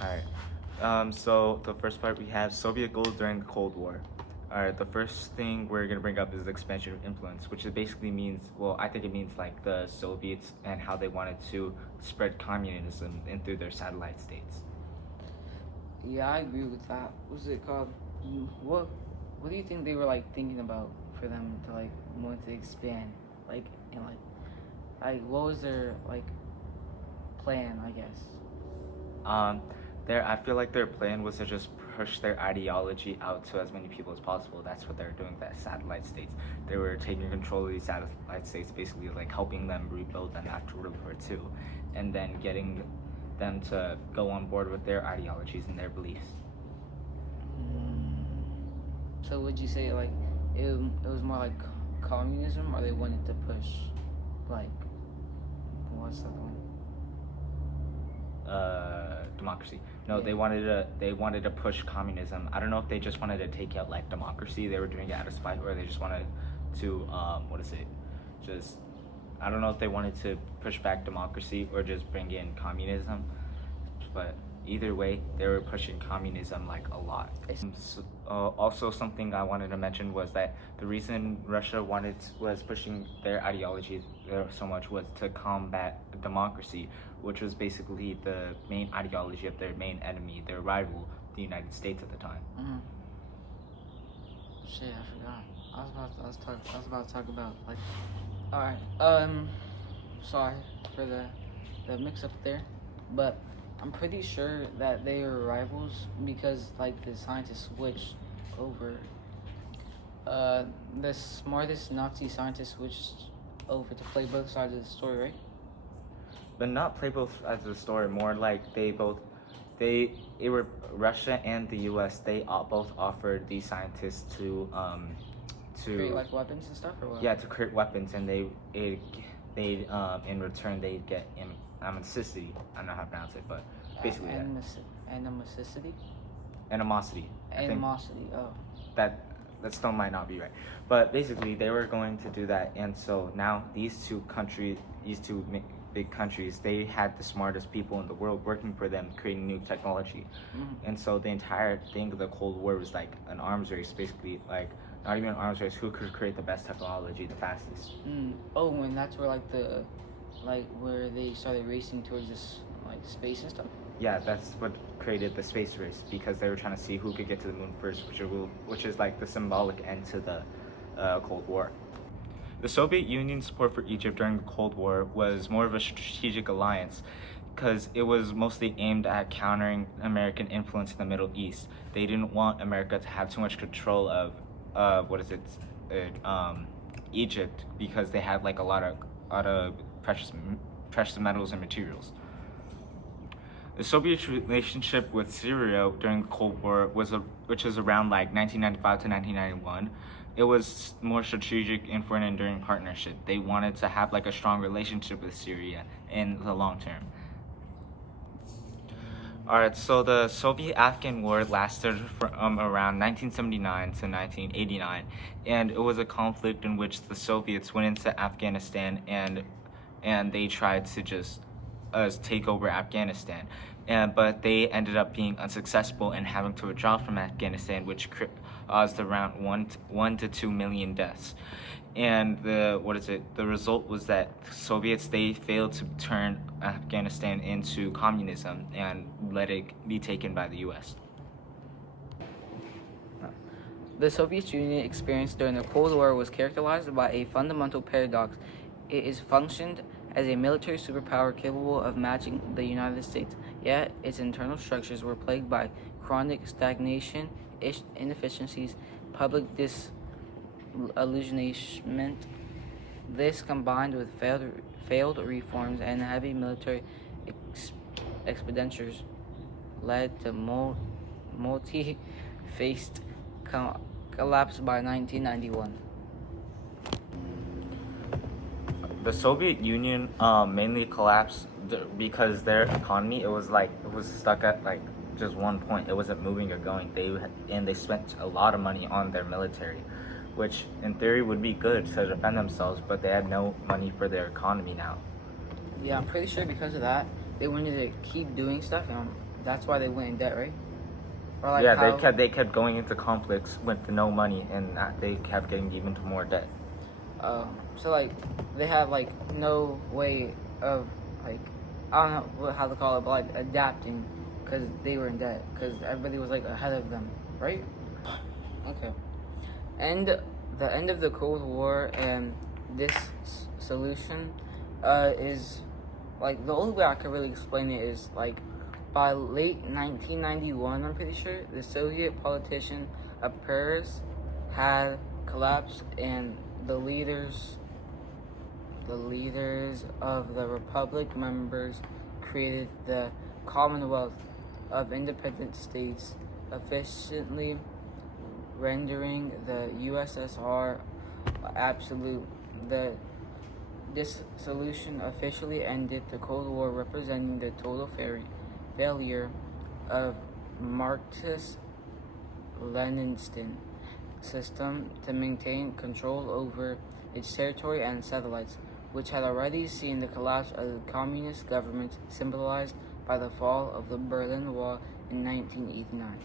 All right. So the first part we have Soviet goals during the Cold War. All right. The first thing we're gonna bring up is the expansion of influence, which it basically means. Well, I think it means like the Soviets and how they wanted to spread communism in through their satellite states. Yeah, I agree with that. What's it called? What What do you think they were like thinking about for them to like want to expand, like and like what was their like plan? I guess. Um, I feel like their plan was to just push their ideology out to as many people as possible. That's what they're doing. That satellite states, they were taking control of these satellite states, basically like helping them rebuild them after World War II, and then getting them to go on board with their ideologies and their beliefs. Mm. So would you say like it was more like communism, or they wanted to push like what's the one? Democracy. No, Yeah. they wanted to push communism. I don't know if they just wanted to take out like democracy. They were doing it out of spite, or they just wanted to what is it? Just I don't know if they wanted to push back democracy or just bring in communism. But either way, they were pushing communism like a lot. Also, something I wanted to mention was that the reason Russia was pushing their ideology so much was to combat democracy, which was basically the main ideology of their main enemy, their rival, the United States at the time. Mm. Shit, I forgot. I was about to talk about like. All right. Sorry for the mix up there, but I'm pretty sure that they were rivals because like the scientists switched over. The smartest Nazi scientist switched over to play both sides of the story, right? But not play both as a story. More like they it were Russia and the U.S. They both offered these scientists to Create like weapons and stuff, or what? yeah, to create weapons, and they in return they get animosity. I don't know how to pronounce it, but basically Animosity. animosity. I think Animosity. Oh. that still might not be right, but basically they were going to do that, and so now these two big countries, they had the smartest people in the world working for them, creating new technology, and so the entire thing of the Cold War was like an arms race, basically like. Not even an arms race. Who could create the best technology the fastest? Oh, and that's where where they started racing towards this like space and stuff. Yeah, that's what created the space race, because they were trying to see who could get to the moon first, which is like the symbolic end to the Cold War. The Soviet Union's support for Egypt during the Cold War was more of a strategic alliance, because it was mostly aimed at countering American influence in the Middle East. They didn't want America to have too much control of Egypt, because they had like a lot of precious metals and materials. The Soviet relationship with Syria during the Cold War which was around like 1995 to 1991. It was more strategic and for an enduring partnership. They wanted to have like a strong relationship with Syria in the long term. Alright, so the Soviet-Afghan War lasted from around 1979 to 1989, and it was a conflict in which the Soviets went into Afghanistan and they tried to just take over Afghanistan, but they ended up being unsuccessful and having to withdraw from Afghanistan, which caused around 1 to 2 million deaths. And the result was that Soviets, they failed to turn Afghanistan into communism and let it be taken by the U.S. The Soviet Union experience during the Cold War was characterized by a fundamental paradox. It is functioned as a military superpower capable of matching the United States, yet its internal structures were plagued by chronic stagnation, inefficiencies, public disillusionment. This, combined with failed reforms and heavy military expenditures, led to multi-faced collapse by 1991. The Soviet Union mainly collapsed because their economy, it was stuck at like just one point. It wasn't moving or going. They spent a lot of money on their military, which in theory would be good to defend themselves, but they had no money for their economy now. Yeah, I'm pretty sure because of that, they wanted to keep doing stuff, and that's why they went in debt, right? Or like Yeah, how, they kept going into conflicts with no money, and they kept getting even to more debt. so like they have like no way of like I don't know how to call it, but like adapting because they were in debt because everybody was like ahead of them, right? Okay. And the end of the Cold War and this solution is like the only way I can really explain it is like by late 1991, I'm pretty sure the Soviet politician of Paris had collapsed and the leaders of the Republic members created the Commonwealth of Independent States, efficiently rendering the USSR absolute. This solution officially ended the Cold War, representing the total failure of Marxist-Leninist system to maintain control over its territory and satellites, which had already seen the collapse of the communist government, symbolized by the fall of the Berlin Wall in 1989.